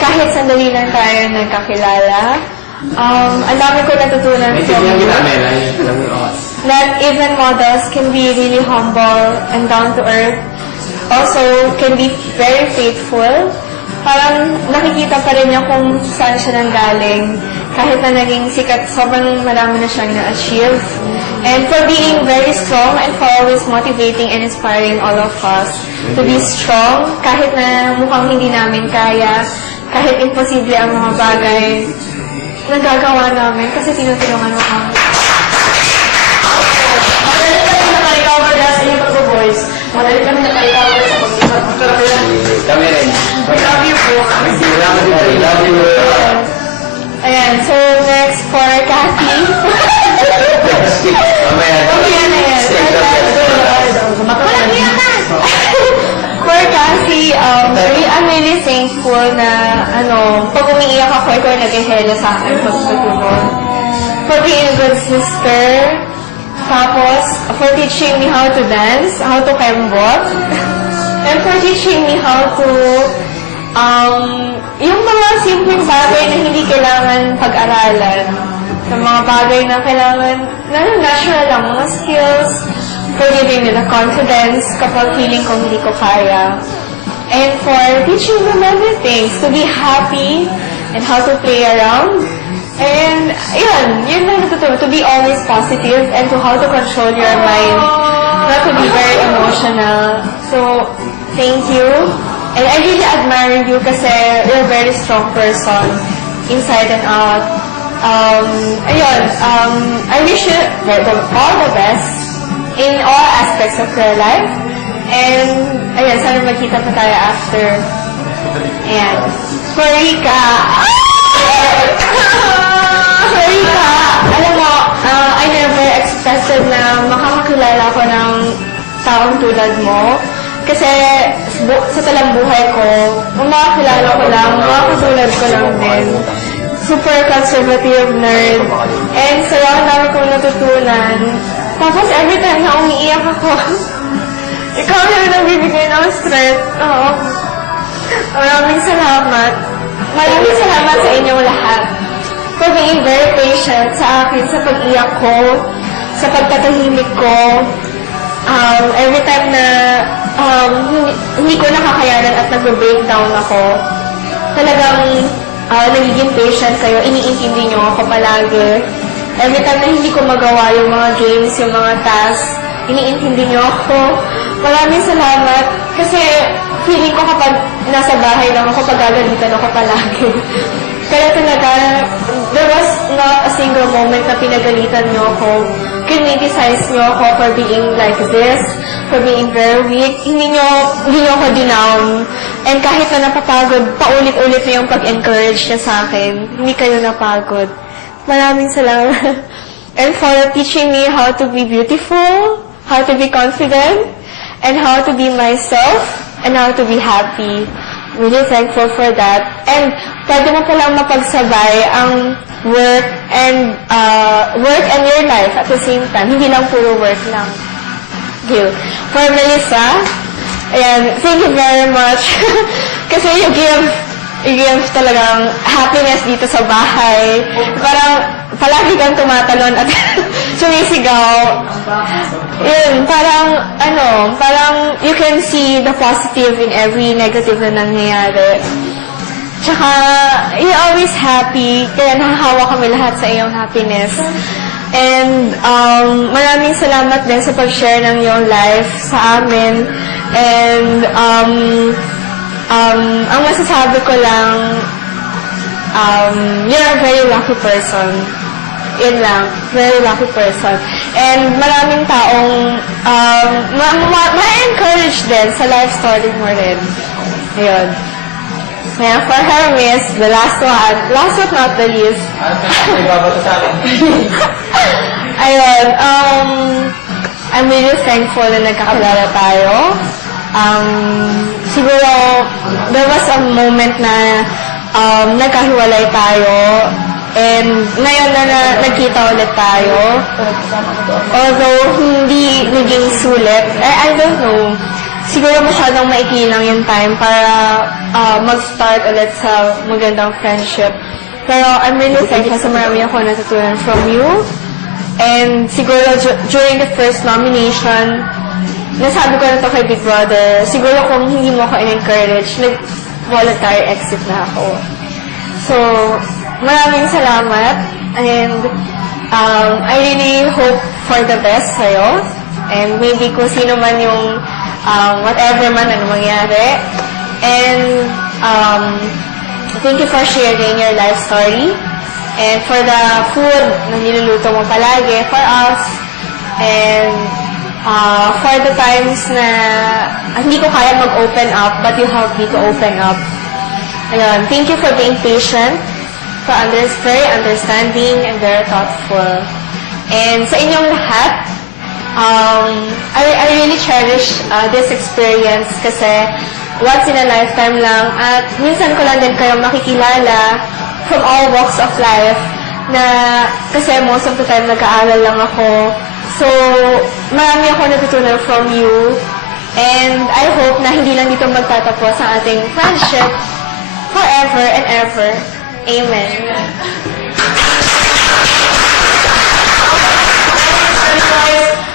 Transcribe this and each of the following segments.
Kahit sandali lang tayo nagkakilala, ang dami ko natutunan from you. That even models can be really humble and down to earth. Also, can be very faithful. Parang nakikita pa rin niya kung saan siya nanggaling. Kahit na naging sikat, sobrang marami na siyang na-achieve. And for being very strong and for always motivating and inspiring all of us to be strong, kahit na mukhang hindi namin kaya, kahit imposible ang mga bagay, nagagawa namin kasi tinutulungan mo kami. Madali kami naka-recover sa inyong pag-voice. Madali kami naka-recover sa pag-voice. Kami rin. We love you po. We love you. Ayan, so next for Kathy. Mamaya. For Kathy, I'm really thankful na, pag umiiyak ako, ikaw ay nag-ehela sa akin pagkatunon. For being a good sister, tapos, for teaching me how to dance, how to kembot, and for teaching me how to, yung mga simpleng bagay na hindi kailangan pag-aralan, sa mga bagay na kailangan, na natural lang, mga skills, for giving me the confidence kapag feeling ko hindi ko kaya. And for teaching me many things, to be happy and how to play around. And yun lang natutunan, to be always positive and to how to control your mind, not to be very emotional. So, thank you. And I really admire you kasi you're a very strong person, inside and out. I wish you all the best in all aspects of your life. And, sana magkita pa tayo after. Ayan. For Rika, alam mo, I never expected na makakakilala ko ng taong tulad mo. Kasi sa talambuhay ko, makakilala ko lang, mga katulad ko lang din. Super conservative nerd. And sa ang dami kong natutunan. Tapos every time na umiiyak ako, ikaw yung nagbibigay ng strength. Oo. Maraming salamat. Maraming salamat sa inyong lahat. For being very patient sa akin, sa pag-iyak ko, sa pagtatahimik ko. Every time na hindi ko nakakayanan at nag-breakdown ako, talagang nagiging patient kayo, iniintindi nyo ako palagi. Every time na hindi ko magawa yung mga games, yung mga tasks, iniintindi nyo ako. Maraming salamat kasi feeling ko kapag nasa bahay lang ako, pagagalitan ako palagi. Kaya talaga, there was not a single moment na pinagalitan nyo ako. Criticize nyo ako for being like this, for being very weak. Hindi nyo ako dinown. And kahit na napapagod, paulit-ulit na yung pag-encourage niya sa akin. Hindi kayo napagod. Maraming salamat. And for teaching me how to be beautiful, how to be confident, and how to be myself, and how to be happy. Really thankful for that. And pwede mo palang mapagsabay ang work and your life at the same time. Hindi lang puro work lang. Thank you. For Melissa, thank you very much. Kasi you give talagang happiness dito sa bahay. Parang palagi kang tumatalon at sumisigaw. Parang you can see the positive in every negative na nangyayari. Tsaka, you're always happy, kaya nahahawa kami lahat sa iyong happiness. And maraming salamat din sa pag-share ng iyong life sa amin. And ang masasabi ko lang, you're a very lucky person. Yun lang, very lucky person. And maraming taong ma-encourage din sa life story mo rin. Ayun. Kaya for Hermes, the last but not the least. Ayun, I'm really thankful na nagkakilala tayo. Siguro, there was a moment na nagkahiwalay tayo. And ngayon na nagkita ulit tayo. Although hindi naging sulit, I don't know. siguro masyadong maiki lang yung time para mag-start ulit sa magandang friendship. Pero I'm really thankful kasi marami ako natutunan from you. And siguro during the first nomination, nasabi ko na to kay Big Brother, siguro kung hindi mo ako in-encourage, nag-voluntary exit na ako. So, maraming salamat. And I really hope for the best sa'yo. And maybe kung sino man yung whatever man ano mangyari. And thank you for sharing your life story. And for the food na niluluto mo palagi for us. And for the times na hindi ko kaya mag-open up, but you helped me to open up. Ayun, thank you for being patient, for very understanding, and very thoughtful. And sa inyong lahat, I really cherish this experience kasi once in a lifetime lang at minsan ko lang din kayo makikilala from all walks of life na kasi most of the time nag-aaral lang ako. So, marami ako natutunan from you and I hope na hindi lang dito magtatapos ang ating friendship forever and ever. Amen.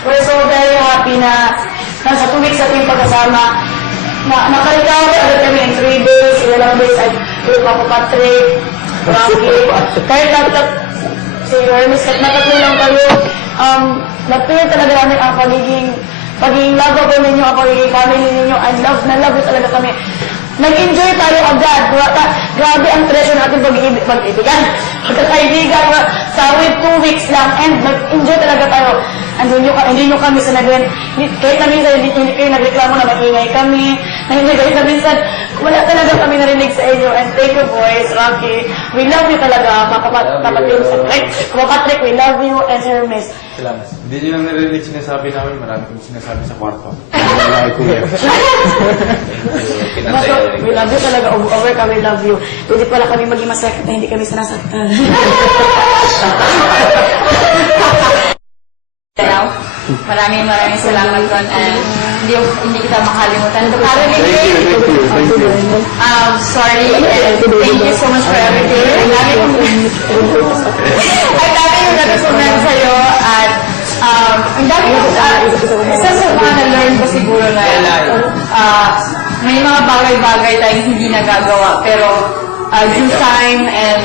We're so very happy na nasa 2 weeks natin pagkasama. Nakalikaw agad kami in 3 days, ilang days at group ako Patrick, Rocky. Kahit si Hermes, kahit nakatulang kayo, na-feel talaga namin ang pagiging lovable ninyo, ang pagiging family ninyo, and love na talaga kami. Nag-enjoy tayo agad. Grabe ang treasure natin pag-ibigan. Pagkakaibigan sa with 2 weeks lang and nag-enjoy talaga tayo. Hindi nyo kami sanabihin. Kahit na minsan hindi kayo nagreklamo na maingay kami. Hindi kayo na minsan wala talaga kami narinig sa inyo. And thank you boys, Rocky. We love you talaga. Kapatid sa Patrick, we love you. And Sir Hermes. Salamat. Hindi nyo lang narinig sinasabi namin, marami kong sinasabi sa kwarto. We love you talaga. Over kami love you. Hindi pala kami maging masakit na hindi kami sinasaktan. Maraming salamat Ron and hindi kita makalimutan. Sorry and thank you so much for everything. Ang dami yung natutunan sa'yo at ang dami yung isa sa mga na-learn ko siguro na may mga bagay-bagay tayong hindi nagagawa pero due time and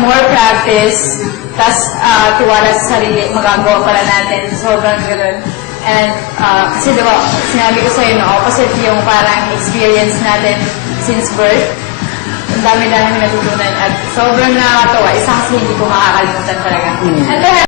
more practice tas tiwala sa sarili, magagawa pala natin. Sobrang gano'n. And kasi diba, sinabi ko sa'yo, no, opposite yung parang experience natin since birth. Ang dami-dami natutunan at sobrang nakakatawa. Isa kasi hindi ko makakalimutan talaga.